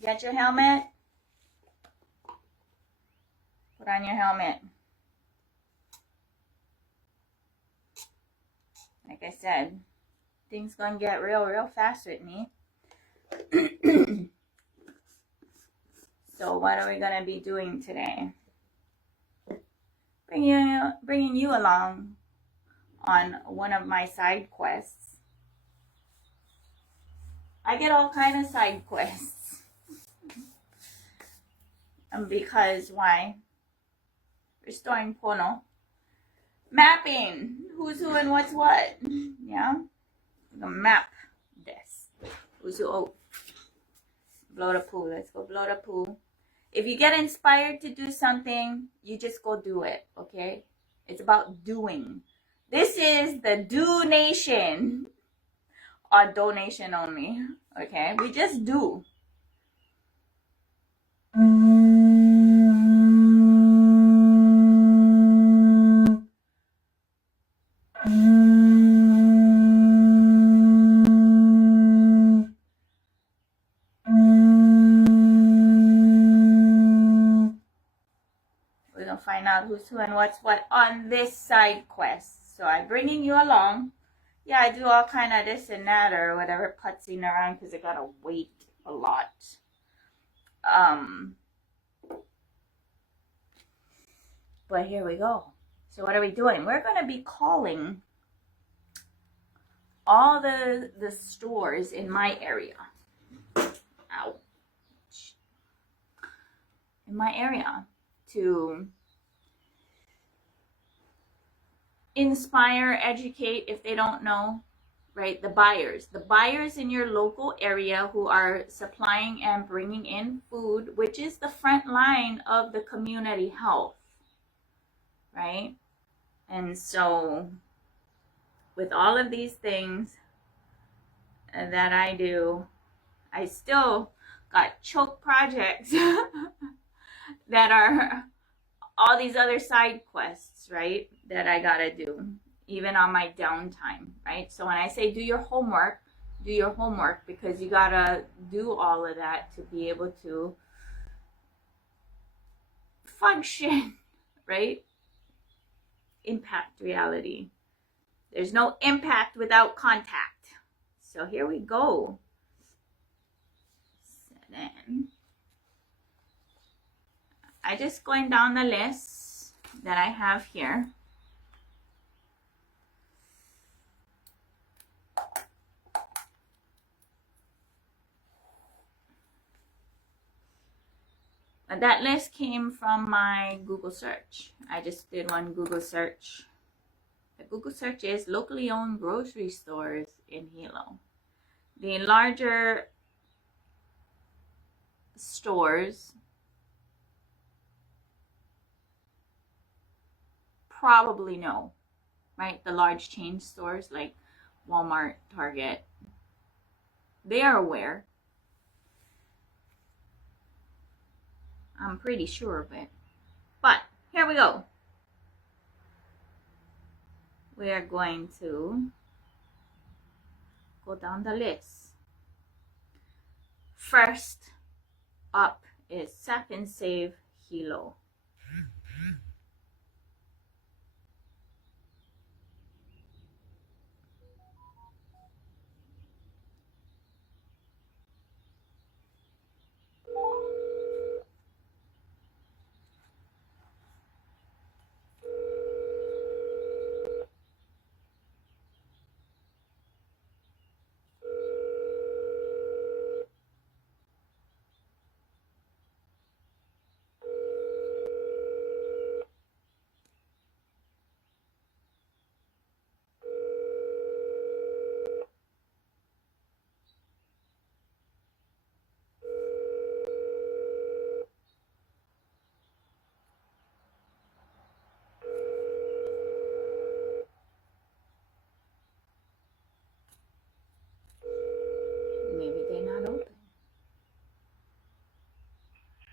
Get your helmet. Put on your helmet. Like I said, things gonna get real fast with me. So what are we gonna be doing today? Bringing you along on one of my side quests. I get all kind of side quests. And because why? Restoring Pono. Mapping who's who and what's what. Yeah? I'm gonna map this. Who's who? Oh. Blow the poo. Let's go blow the poo. If you get inspired to do something, you just go do it, okay? It's about doing. This is the do nation. Or donation only, okay? We just do. We're gonna find out who's who and what's what on this side quest. So I'm bringing you along. Yeah, I do all kind of this and that or whatever, putzing around because I gotta wait a lot. But here we go. So what are we doing? We're gonna be calling all the stores in my area. Ouch. In my area to inspire, educate if they don't know, right? The buyers in your local area who are supplying and bringing in food, which is the front line of the community health, right? And so with all of these things that I do, I still got choke projects that are all these other side quests, right, that I gotta do, even on my downtime, right? So when I say do your homework because you gotta do all of that to be able to function, right? Impact reality. There's no impact without contact. So here we go. So then I just going down the list that I have here. But that list came from my Google search. I just did one Google search. The Google search is locally owned grocery stores in Hilo. The larger stores probably know, right? The large chain stores like Walmart, Target, they are aware. I'm pretty sure of it. But here we go. We are going to go down the list. First up is Sap and Save Hilo. Maybe they're not open.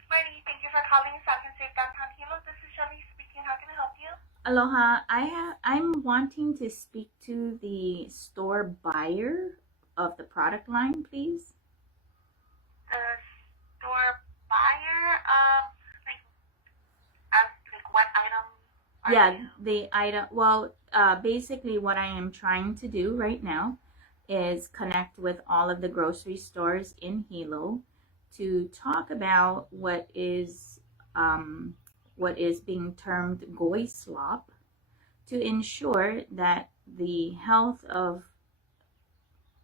Morning, thank you for calling South and Safe Downtown Hilo. This is Shelly speaking. How can I help you? Aloha, I'm wanting to speak to the store buyer of the product line, please. The Yeah, the item. Well, basically, what I am trying to do right now is connect with all of the grocery stores in Hilo to talk about what is being termed Goyslop, to ensure that the health of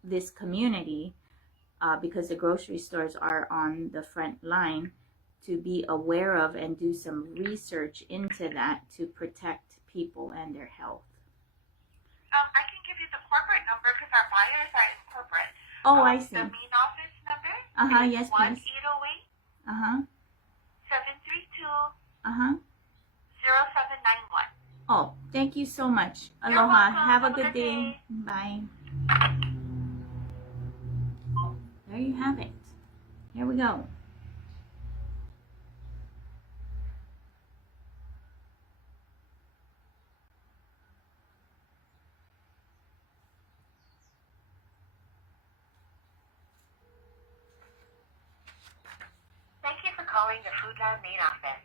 this community, because the grocery stores are on the front line, to be aware of and do some research into that to protect people and their health. I can give you the corporate number because our buyers are in corporate. Oh, I see. The main office number is Yes, please. 1-808 732 Uh-huh. 0791. Oh, thank you so much. You're Aloha. welcome. Have a good day. Bye. There you have it. Here we go. Thank you for calling the Foodland main office.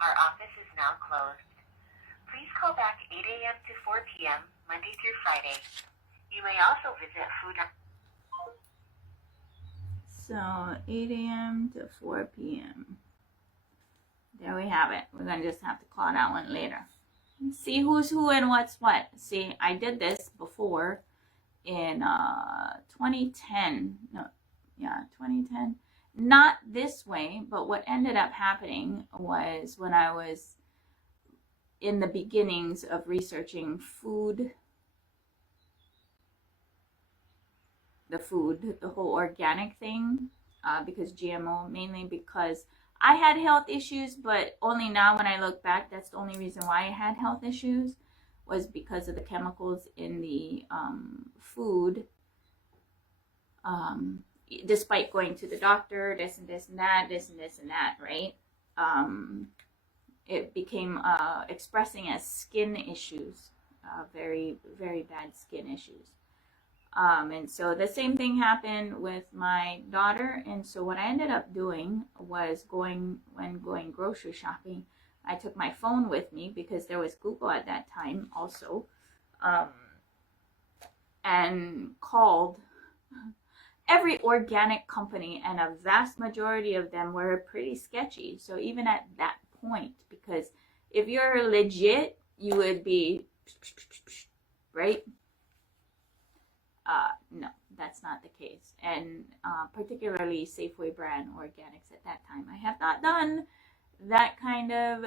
Our office is now closed. Please call back 8 a.m. to 4 p.m. Monday through Friday. You may also visit Foodland. So 8 a.m. to 4 p.m. There we have it. We're going to just have to call that one later. See who's who and what's what. See, I did this before in 2010. No, yeah, 2010. Not this way, but what ended up happening was when I was in the beginnings of researching the whole organic thing, because GMO, mainly because I had health issues, but only now when I look back, that's the only reason why I had health issues, was because of the chemicals in the food. Despite going to the doctor, this and this and that, right? It became expressing as skin issues, very, very bad skin issues. And so the same thing happened with my daughter. And so what I ended up doing was when going grocery shopping, I took my phone with me because there was Google at that time also, and called every organic company, and a vast majority of them were pretty sketchy. So even at that point, because if you're legit, you would be, right? No, that's not the case. And particularly Safeway brand organics at that time. I have not done that kind of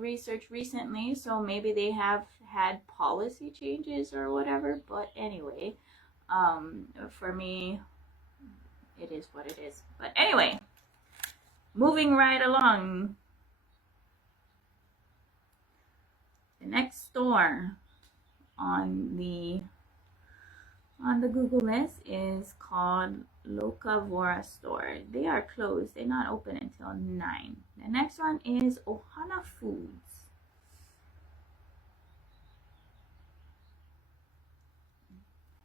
research recently, so maybe they have had policy changes or whatever. But anyway, for me, it is what it is. But anyway, moving right along. The next store on the Google list is called Locavora Store. They are closed. They're not open until 9. The next one is Ohana Foods.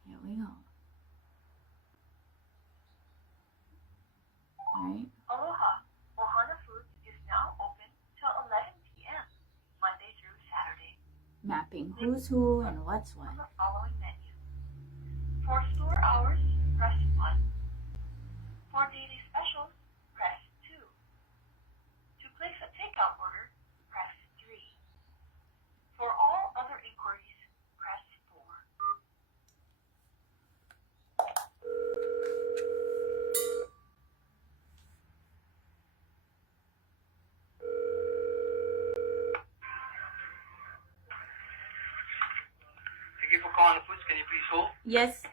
Here we go. All right. Aloha. Ohana Foods is now open till 11 p.m. Monday through Saturday. Mapping who's who and what's what. On the following menu. For store hours, press 1. For daily specials, press 2. To place a takeout order, press 3. For all other inquiries, press 4. Thank you for calling the Foods. Can you please hold? Yes.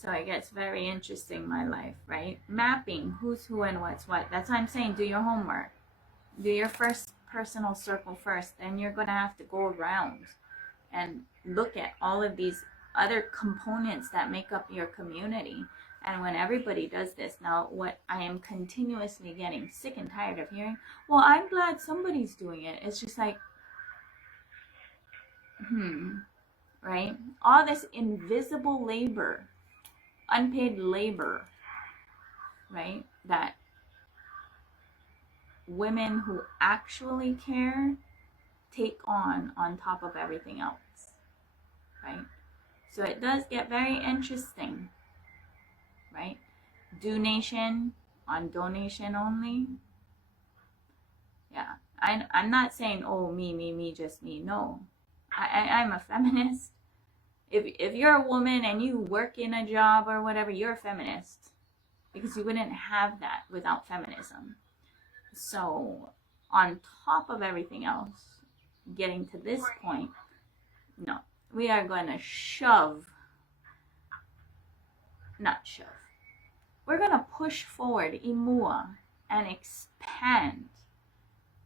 So it gets very interesting, my life, right? Mapping who's who and what's what. That's why I'm saying do your homework. Do your first personal circle first. Then you're going to have to go around and look at all of these other components that make up your community. And when everybody does this, now what I am continuously getting sick and tired of hearing, well, I'm glad somebody's doing it. It's just like, right? All this invisible labor, unpaid labor, right? That women who actually care take on top of everything else, right? So it does get very interesting, right? Donation on donation only. Yeah, I'm not saying, oh, me, just me. No, I'm a feminist. If you're a woman and you work in a job or whatever, you're a feminist, because you wouldn't have that without feminism. So on top of everything else, getting to this point, no, we are going to we're going to push forward Imua and expand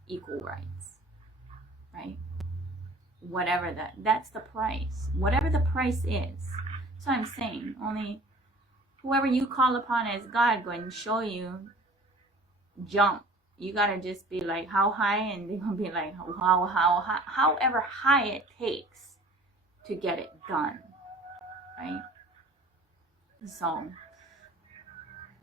equal rights, right? Whatever that's the price, whatever the price is. So I'm saying, only whoever you call upon as God going to show you jump. You got to just be like, how high? And they're going to be like, how high, however high it takes to get it done, right? So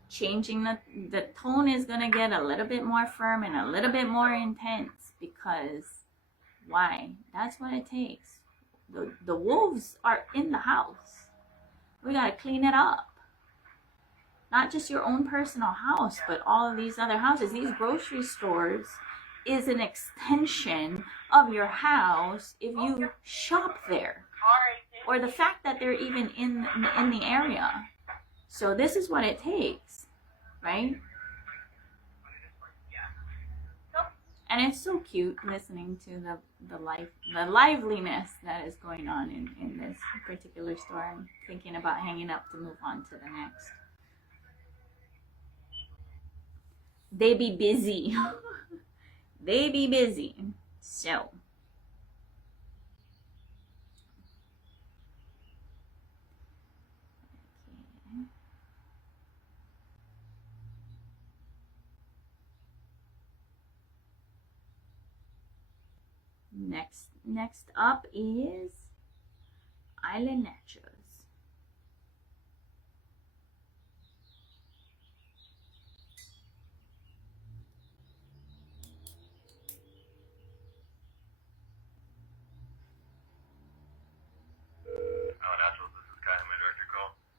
changing the tone is going to get a little bit more firm and a little bit more intense, because why? That's what it takes. The wolves are in the house. We got to clean it up. Not just your own personal house, but all of these other houses. These grocery stores is an extension of your house if you shop there, or the fact that they're even in the area. So this is what it takes, right? And it's so cute listening to the liveliness that is going on in this particular store. I'm thinking about hanging up to move on to the next. They be busy. They be busy. So. Next up is Island Naturals.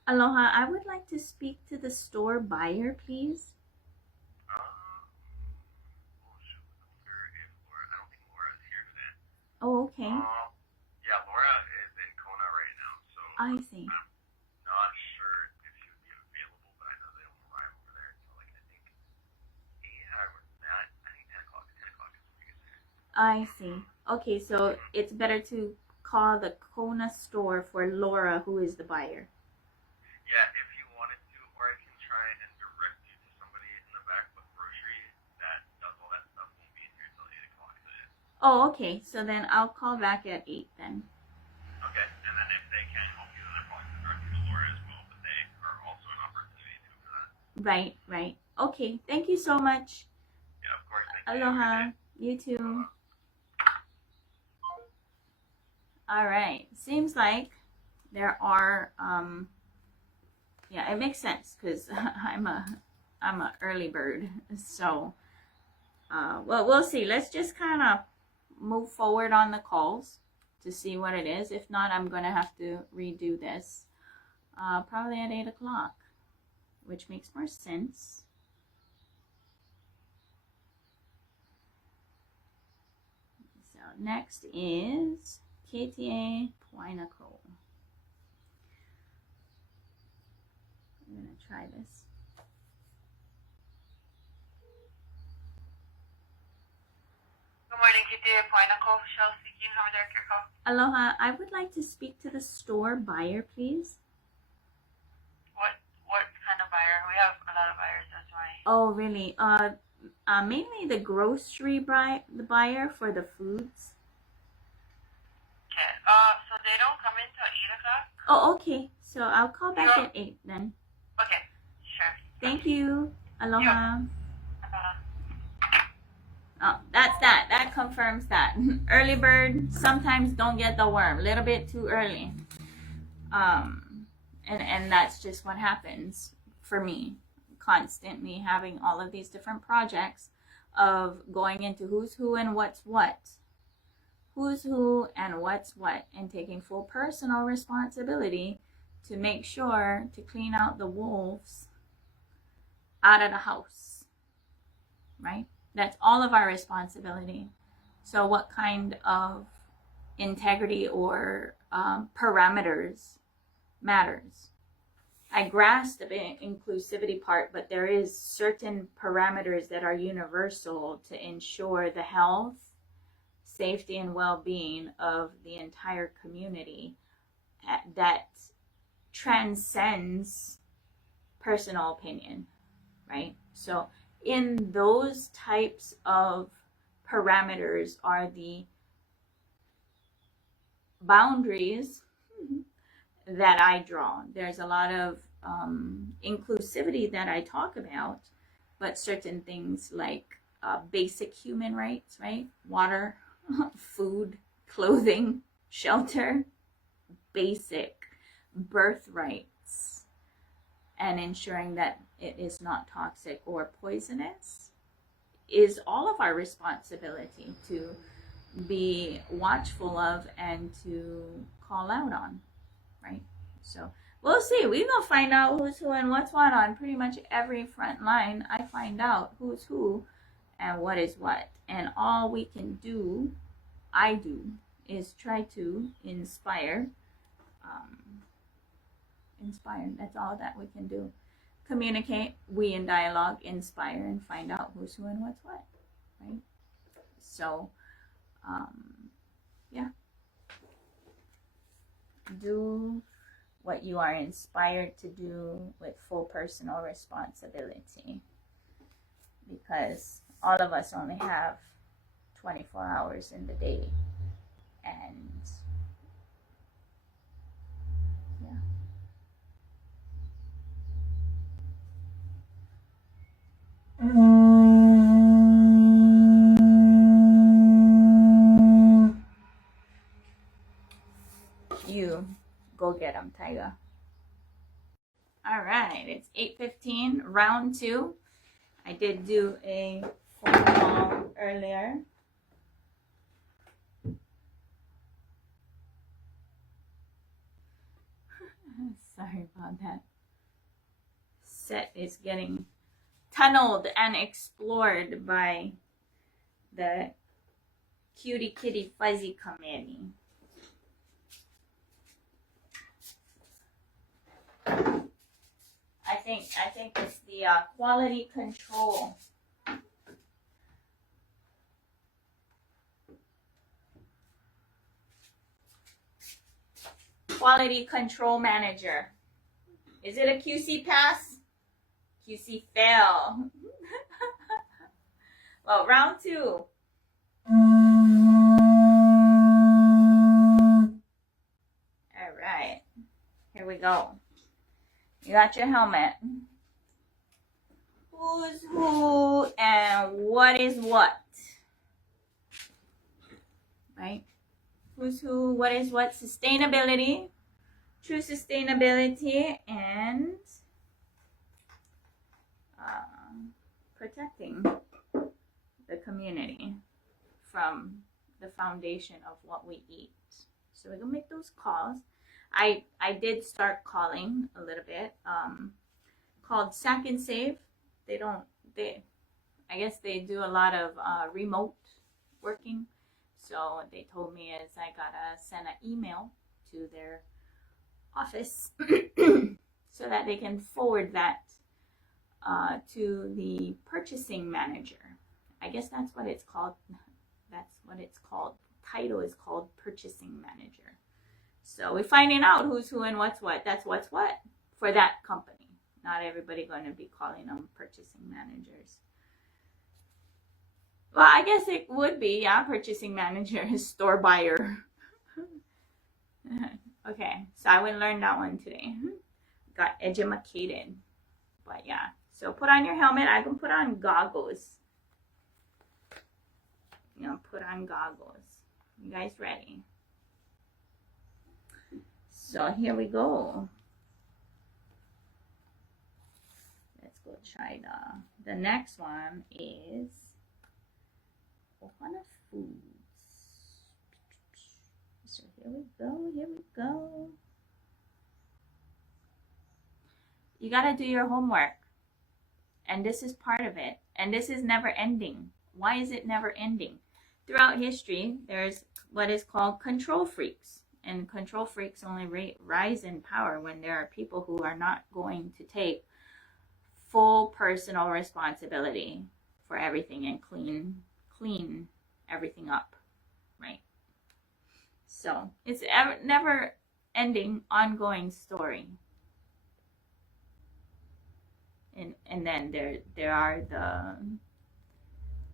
Aloha, I would like to speak to the store buyer, please. Oh, okay. Yeah, Laura is in Kona right now, so I see. I'm not sure if she would be available, but I know they don't arrive over there until like I think 10 o'clock. 10 o'clock is when we get there. I see. Okay, so it's better to call the Kona store for Laura, who is the buyer. Yeah, if you wanted to, or I can try and direct you to somebody in the back with grocery that does all that stuff. Won't be in here until 8 o'clock. Oh, okay. So then I'll call back at 8 then. Okay, and then if they can't help you, then they're probably direct you to Laura as well, but they are also an opportunity too for that. Right. Okay, thank you so much. Yeah, of course. Thank Aloha. You too. All right. Seems like there are yeah, it makes sense because I'm a early bird. So well, we'll see. Let's just kind of move forward on the calls to see what it is. If not, I'm going to have to redo this probably at 8 o'clock, which makes more sense. So next is KTA Poinaco. I'm going to try this. Good morning, KTA Poinaco. Shell speaking. How may I direct your call? Aloha, I would like to speak to the store buyer, please. Oh, really? Mainly the the buyer for the foods. Okay. So they don't come in till 8 o'clock? Oh, okay. So I'll call back Yeah. at 8 then. Okay. Sure. Thank you. Aloha. Uh, Oh, that's that. That confirms that. Early bird sometimes don't get the worm. A little bit too early. And that's just what happens for me. Constantly having all of these different projects of going into who's who and what's what. Who's who and what's what, and taking full personal responsibility to make sure to clean out the wolves out of the house, right? That's all of our responsibility. So what kind of integrity or parameters matters? I grasp the inclusivity part, but there is certain parameters that are universal to ensure the health, safety, and well-being of the entire community that transcends personal opinion, right? So in those types of parameters are the boundaries that I draw. There's a lot of inclusivity that I talk about, but certain things like basic human rights, right? Water, food, clothing, shelter, basic birthrights, and ensuring that it is not toxic or poisonous is all of our responsibility to be watchful of and to call out on, right? So we'll see. We're going to find out who's who and what's what on pretty much every front line. I find out who's who and what is what. And all we can do, I do, is try to inspire. That's all that we can do. Communicate, we in dialogue, inspire, and find out who's who and what's what, right? So, yeah. Do what you are inspired to do with full personal responsibility, because all of us only have 24 hours in the day, and yeah. You go get them, Tiger. All right, it's 8:15, round 2. I did do a phone call earlier. Sorry about that. Set is getting tunneled and explored by the cutie kitty fuzzy committee. I think it's the quality control. Quality control manager. Is it a QC pass? QC fail. Well, round 2. All right, here we go. You got your helmet. Who's who and what is what? Right? Who's who, what is what? Sustainability, true sustainability, and protecting the community from the foundation of what we eat. So we're gonna make those calls. I did start calling a little bit. Called Sack and Save. I guess they do a lot of remote working. So they told me is I gotta send an email to their office so that they can forward that to the purchasing manager. I guess that's what it's called. That's what it's called. Title is called purchasing manager. So we're finding out who's who and what's what. That's what's what for that company, Not everybody going to be calling them purchasing managers. Well, I guess it would be, yeah, purchasing manager, store buyer. Okay, so I would learn that one today. Got educated. But yeah, so put on your helmet. I can put on goggles. You know, put on goggles. You guys ready? So here we go. Let's go try the next one is Ohana Foods. So here we go, here we go. You gotta do your homework. And this is part of it. And this is never ending. Why is it never ending? Throughout history, there's what is called control freaks. And control freaks only rise in power when there are people who are not going to take full personal responsibility for everything and clean everything up, right? So it's never ending, ongoing story. And then there are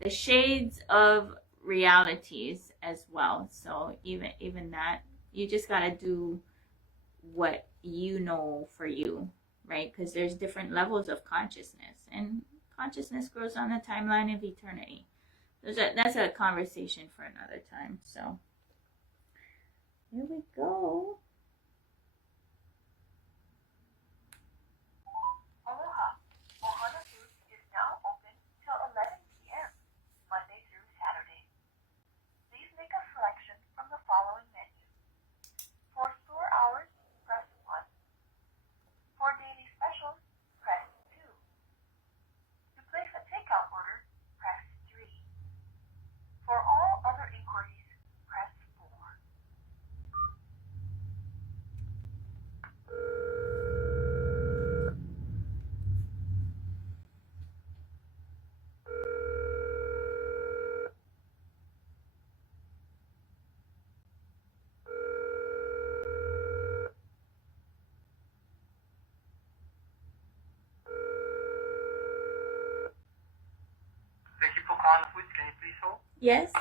the shades of realities as well. So even that, you just gotta do what you know for you, right? Because there's different levels of consciousness, and consciousness grows on the timeline of eternity. That's a conversation for another time. So here we go. Aloha. Ohana Foods is now open till 11 p.m. Monday through Saturday. Please make a selection from the following menu. For store hours, press 1. For daily specials, press 2. To place a takeout order, press 3. For all other inquiries, press 4. Thank you for calling the foods. Can you please hold? Yes.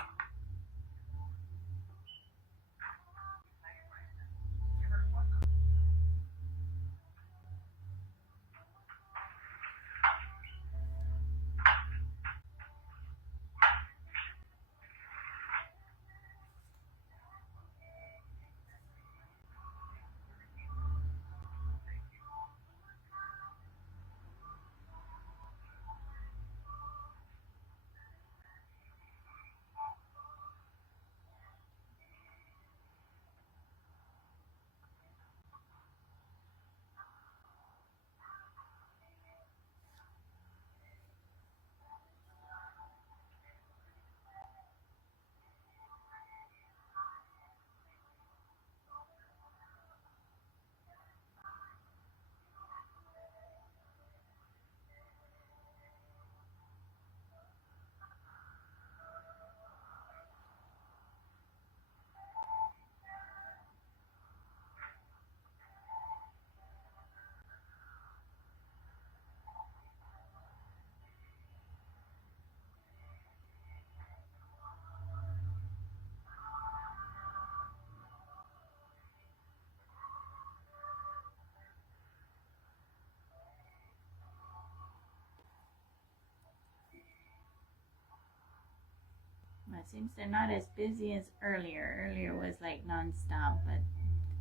It seems they're not as busy as earlier. Earlier was like non-stop, but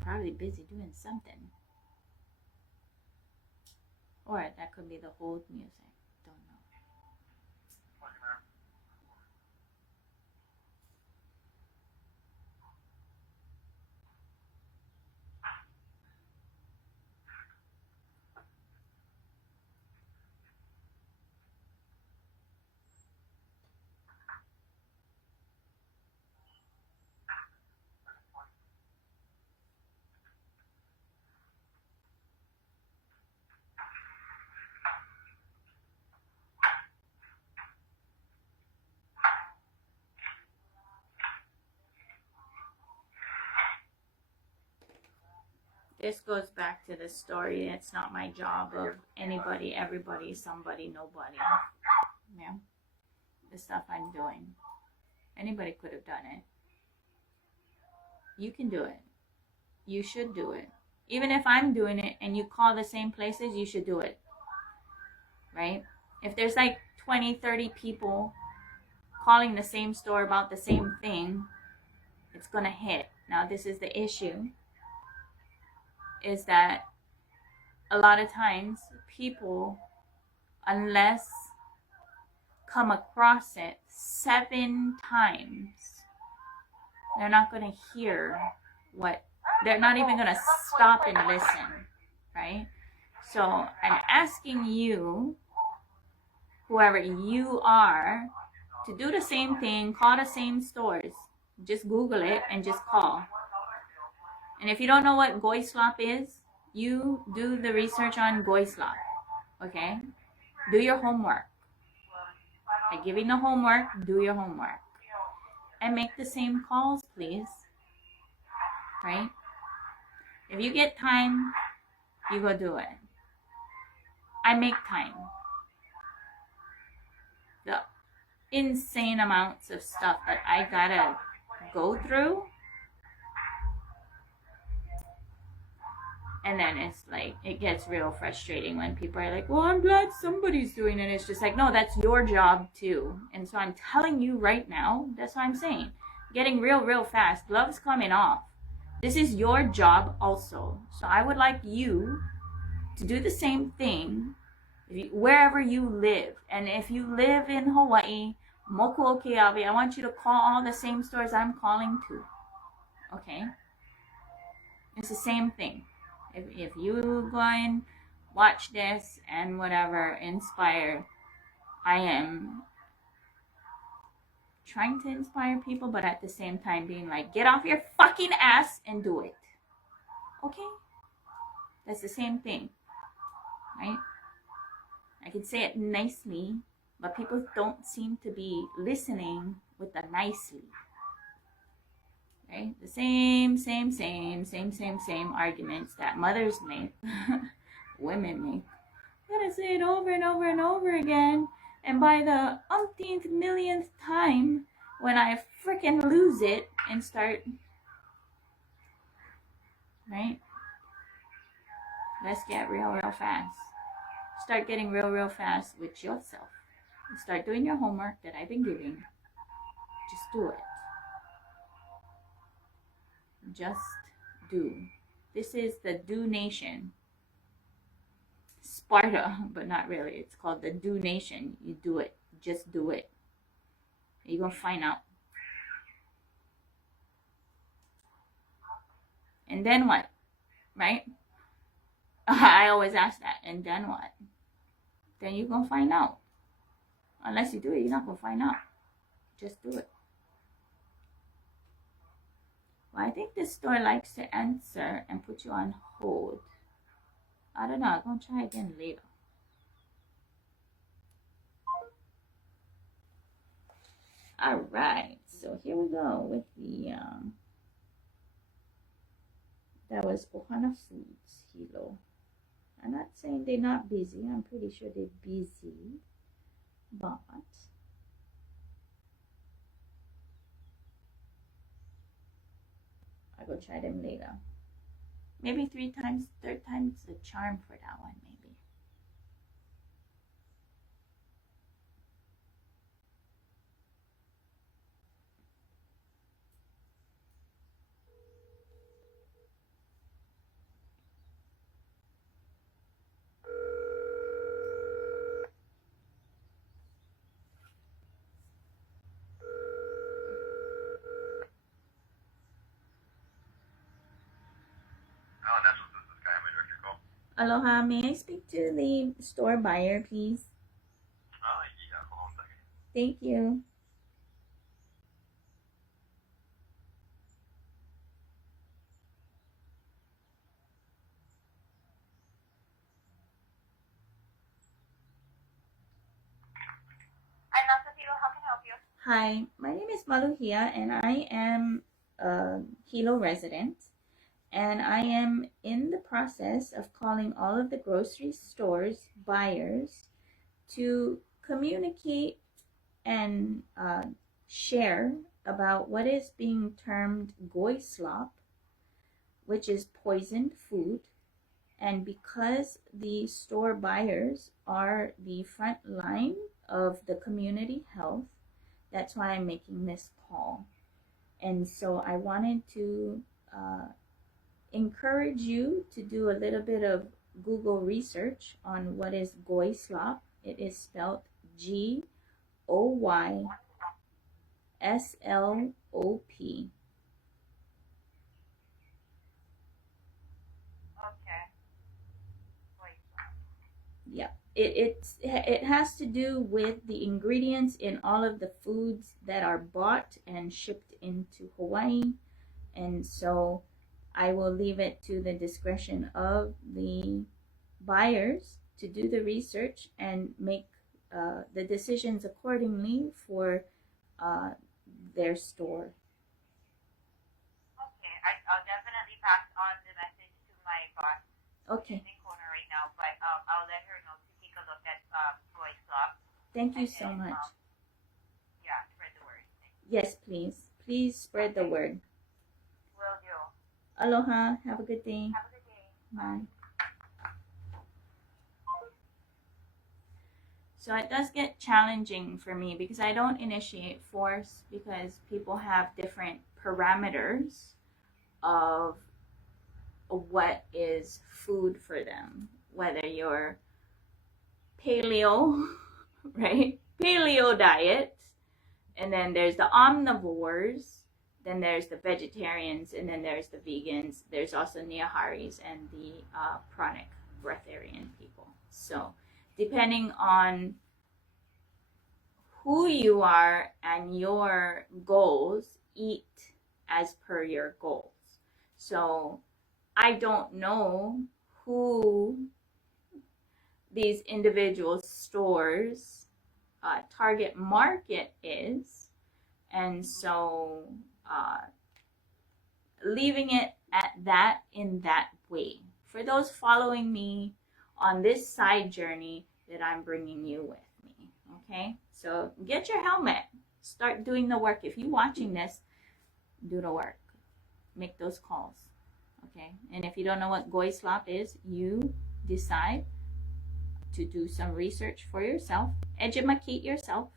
probably busy doing something. Or that could be the hold music. Don't know. this goes back to the story. It's not my job of anybody, everybody, somebody, nobody. Yeah. The stuff I'm doing. Anybody could have done it. You can do it. You should do it. Even if I'm doing it and you call the same places, you should do it. Right? If there's like 20, 30 people calling the same store about the same thing, it's going to hit. Now, this is the issue, is that a lot of times people, unless come across it 7 times, they're not going to hear what, they're not even going to stop and listen, right? So I'm asking you, whoever you are, to do the same thing, call the same stores. Just Google it and just call. And if you don't know what Goyslop is, you do the research on Goyslop, okay? Do your homework. I give you the homework, do your homework. And make the same calls, please. Right? If you get time, you go do it. I make time. The insane amounts of stuff that I gotta go through. And then it's like, it gets real frustrating when people are like, well, I'm glad somebody's doing it. It's just like, no, that's your job too. And so I'm telling you right now, that's what I'm saying. Getting real fast. Gloves coming off. This is your job also. So I would like you to do the same thing wherever you live. And if you live in Hawaii, Moku Okeawe, I want you to call all the same stores I'm calling to. Okay? It's the same thing. If you go and watch this and whatever, inspire, I am trying to inspire people, but at the same time being like, get off your fucking ass and do it. Okay? That's the same thing. Right? I can say it nicely, but people don't seem to be listening with the nicely. Right? The same arguments that mothers make, women make. I'm gonna say it over and over and over again, and by the umpteenth millionth time, when I freaking lose it and start, right? Let's get real fast. Start getting real fast with yourself. Start doing your homework that I've been giving. Just do it. Just do. This is the Do Nation. Sparta, but not really. It's called the Do Nation. You do it. Just do it. You're going to find out. And then what? Right? I always ask that. And then what? Then you're going to find out. Unless you do it, you're not going to find out. Just do it. Well, I think this store likes to answer and put you on hold. I don't know. I'm going to try again later. All right. So here we go with the, that was Ohana Foods, Hilo. I'm not saying they're not busy. I'm pretty sure they're busy. But I will try them later. Maybe 3 times, 3rd time's the charm for that one, maybe. Aloha, may I speak to the store buyer, please? Yeah, hold on a second. Thank you. I'm Nasatiro. How can I help you? Hi, my name is Maluhia, and I am a Hilo resident. And I am in the process of calling all of the grocery stores buyers to communicate and share about what is being termed Goyslop, which is poisoned food. And because the store buyers are the front line of the community health, that's why I'm making this call. And so I wanted to encourage you to do a little bit of Google research on what is Goyslop. It is spelled Goyslop. Okay. Wait. Yeah, it has to do with the ingredients in all of the foods that are bought and shipped into Hawaii. And so I will leave it to the discretion of the buyers to do the research and make the decisions accordingly for their store. Okay, I'll definitely pass on the message to my boss. Okay. She's in corner right now, but I'll let her know to take a look at Goyslop. Thank you so much. Yeah, spread the word. Yes, please. Please spread the word. Will do. Aloha. Have a good day. Have a good day. Bye. So it does get challenging for me because I don't initiate force because people have different parameters of what is food for them. Whether you're paleo, right? Paleo diet, and then there's the omnivores, then there's the vegetarians, and then there's the vegans. There's also Niaharis and the chronic breatharian people. So depending on who you are and your goals, eat as per your goals. So I don't know who these individual stores target market is, and so leaving it at that in that way for those following me on this side journey that I'm bringing you with me. Okay, so get your helmet, start doing the work. If you're watching this, do the work, make those calls. Okay, and if you don't know what Goyslop is, you decide to do some research for yourself, educate yourself.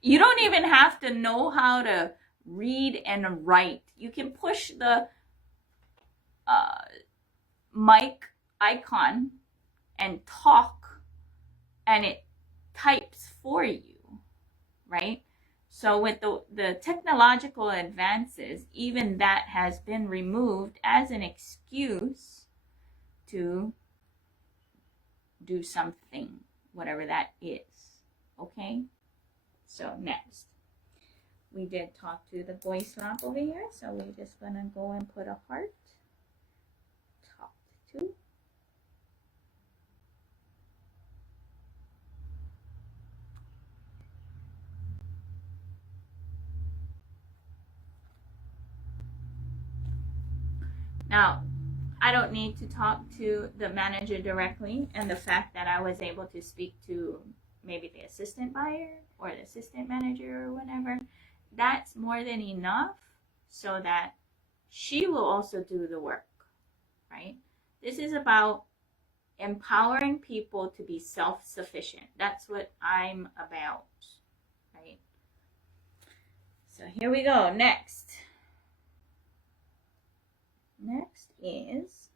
You don't even have to know how to read and write. You can push the mic icon and talk, and it types for you, right? So with the technological advances, even that has been removed as an excuse to do something, whatever that is. Okay? So next, we did talk to the Goyslop over here, so we're just gonna go and put a heart. Talked to. Now, I don't need to talk to the manager directly, and the fact that I was able to speak to maybe the assistant buyer or the assistant manager or whatever, that's more than enough so that she will also do the work, right? This is about empowering people to be self-sufficient. That's what I'm about, right? So here we go. Next is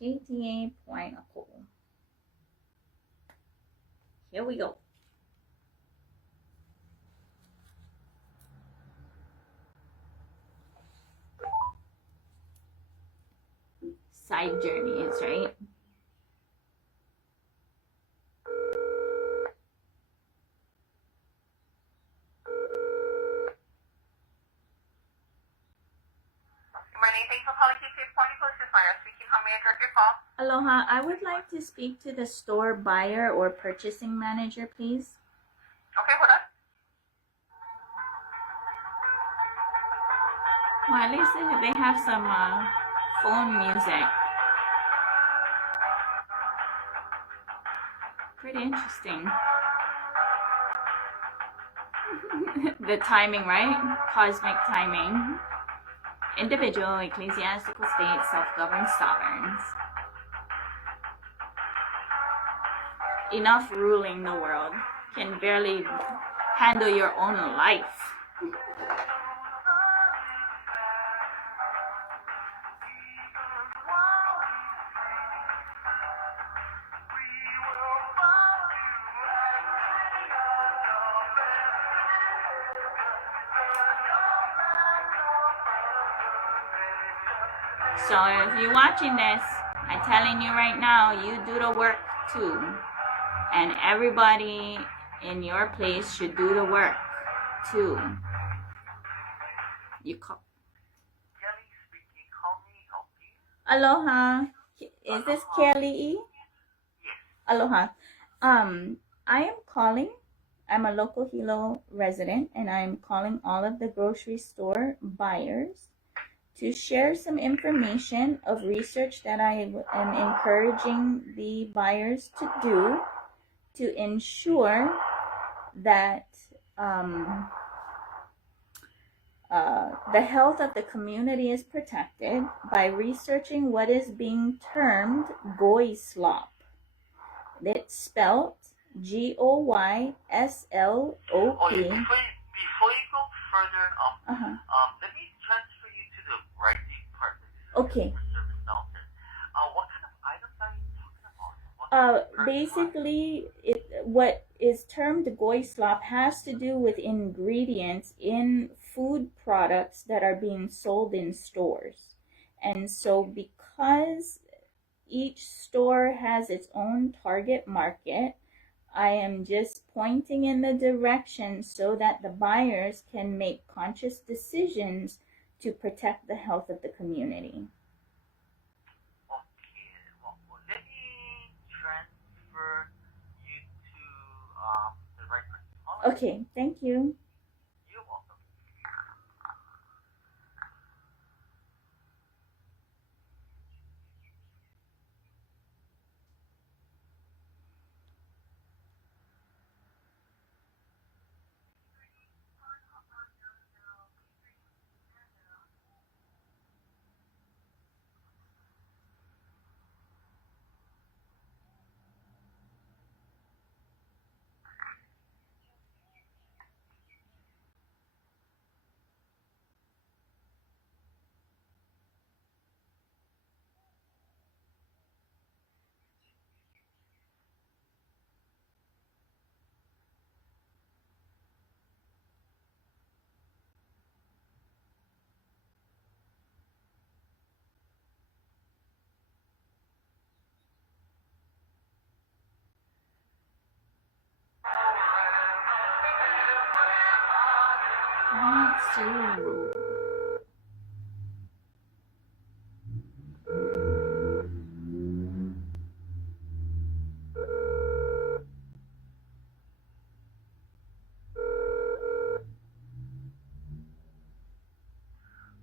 KTA Pineapple. Here we go. Side journeys, right? Thanks for calling KTA Pineapple. This is Maya speaking. How may I direct your call? Aloha, I would like to speak to the store buyer or purchasing manager, please. Okay, hold on. Well, at least they have some phone music. Pretty interesting. The timing, right? Cosmic timing. Individual, ecclesiastical states, self-governed sovereigns. Enough ruling the world. Can barely handle your own life. So if you're watching this, I'm telling you right now, you do the work too. And everybody in your place should do the work too. You call. Kelly speaking. How may I help you? Aloha. Is this Kelly? Yes. Aloha. I am calling. I'm a local Hilo resident, and I'm calling all of the grocery store buyers to share some information of research that I am encouraging the buyers to do to ensure that the health of the community is protected by researching what is being termed Goyslop. It's spelled Goyslop. Oh, yeah. Before you go further, let me transfer you to the right department. Okay. Service Mountain. What kind of items are you talking about? Basically, what is termed Goyslop has to do with ingredients in food products that are being sold in stores. And so because each store has its own target market, I am just pointing in the direction so that the buyers can make conscious decisions to protect the health of the community. Okay. Well, let me transfer you to the right person. Okay, thank you. You're welcome. Let's see.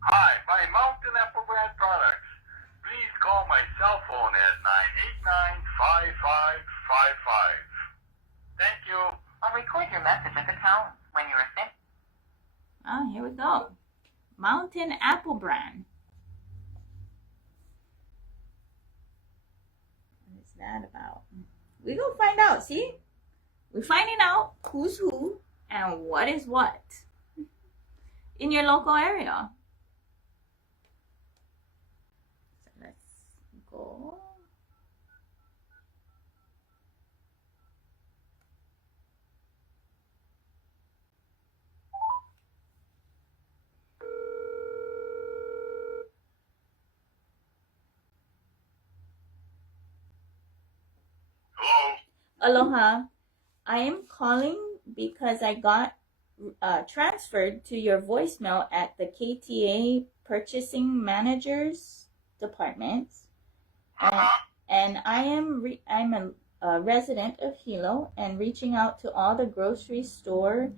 Hi, my Mountain Apple brand products. Please call my cell phone at 989-5555. Thank you. I'll record your message at the tone when you're finished. Oh, here we go. Mountain Apple brand. What is that about? We gonna find out, see? We're finding out who's who and what is what in your local area. So let's go. Hello? Aloha. I am calling because I got transferred to your voicemail at the KTA Purchasing Managers Department. And I'm a resident of Hilo and reaching out to all the grocery store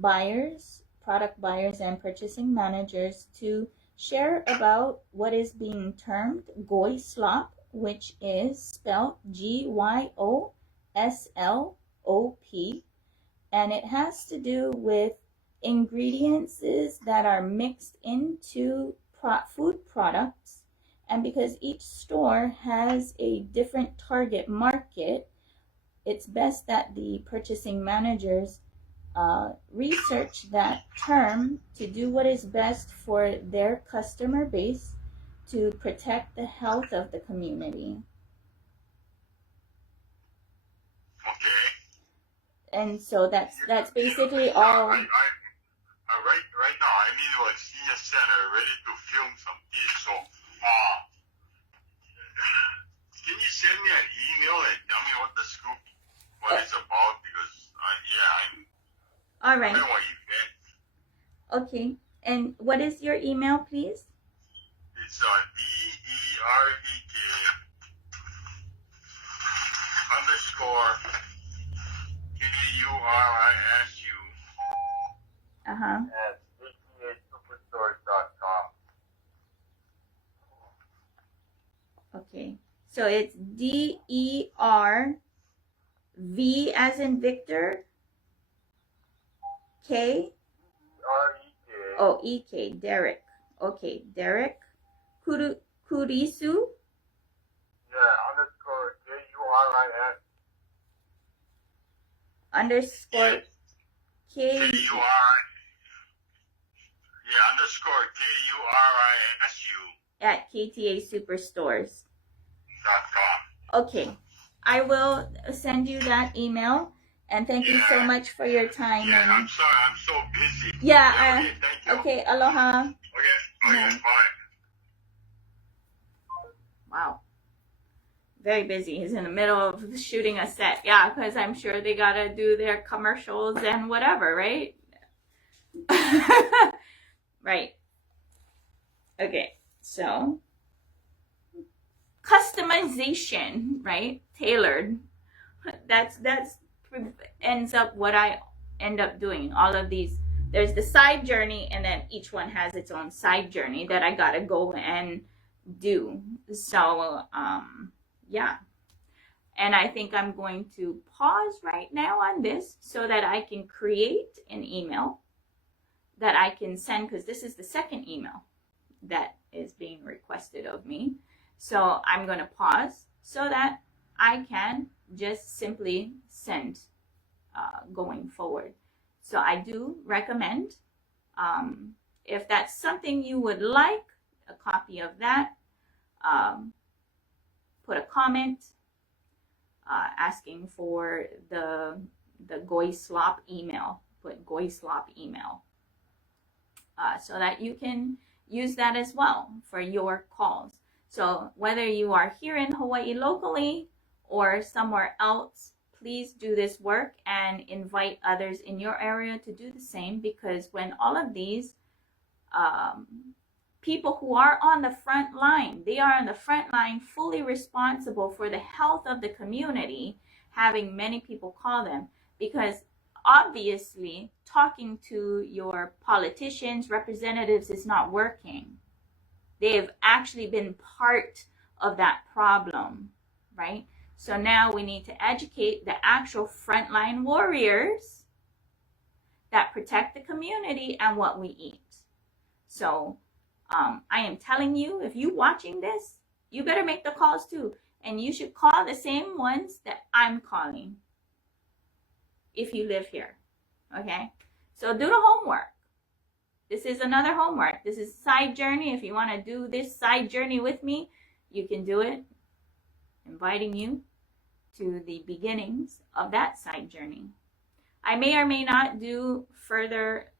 buyers product buyers and purchasing managers to share about what is being termed Goyslop, which is spelled Gyslop, and it has to do with ingredients that are mixed into food products. And because each store has a different target market, it's best that the purchasing managers research that term to do what is best for their customer base to protect the health of the community. Okay. And so that's basically all. Right now, I'm in a senior center ready to film some things. So, can you send me an email and tell me what the scoop, what it's about? Because, I'm All right. I don't want event. Okay. And what is your email, please? It's DEREK underscore KURISU Uh-huh. at ATASuperstores.com. Okay. So it's DERV as in Victor, K. REK. Oh, EK, Derek. Okay, Derek. Kurisu. Yeah, underscore KURIS. Underscore K. Yeah, underscore KURISU. At KTASuperstores.com. .com. Okay. I will send you that email. And thank you so much for your time. Yeah, And I'm sorry, I'm so busy. yeah, Okay, thank you. okay, aloha. Okay, Yeah. bye. Wow. Very busy. He's in the middle of shooting a set. Yeah, because I'm sure they got to do their commercials and whatever, right? Right. Okay, so customization, right? Tailored. That's ends up what I end up doing. All of these, there's the side journey, and then each one has its own side journey that I gotta go and do. So yeah, and I think I'm going to pause right now on this so that I can create an email that I can send, because this is the second email that is being requested of me. So I'm going to pause so that I can just simply send going forward. So I do recommend, if that's something you would like, a copy of that, put a comment asking for the Goyslop email. Put Goyslop email so that you can use that as well for your calls. So whether you are here in Hawaii locally or somewhere else, please do this work and invite others in your area to do the same, because when all of these people who are on the front line, they are on the front line fully responsible for the health of the community, having many people call them, because obviously talking to your politicians, representatives is not working. They've actually been part of that problem, right? So now we need to educate the actual frontline warriors that protect the community and what we eat. So I am telling you, if you're watching this, you better make the calls too. And you should call the same ones that I'm calling if you live here, okay? So do the homework. This is another homework. This is side journey. If you want to do this side journey with me, you can do it. Inviting you to the beginnings of that side journey. I may or may not do further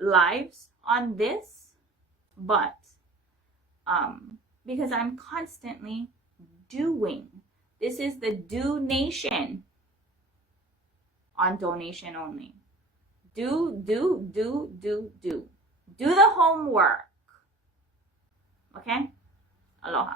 lives on this, but because I'm constantly doing. This is the Do Nation on donation only. Do the homework. Okay? Aloha.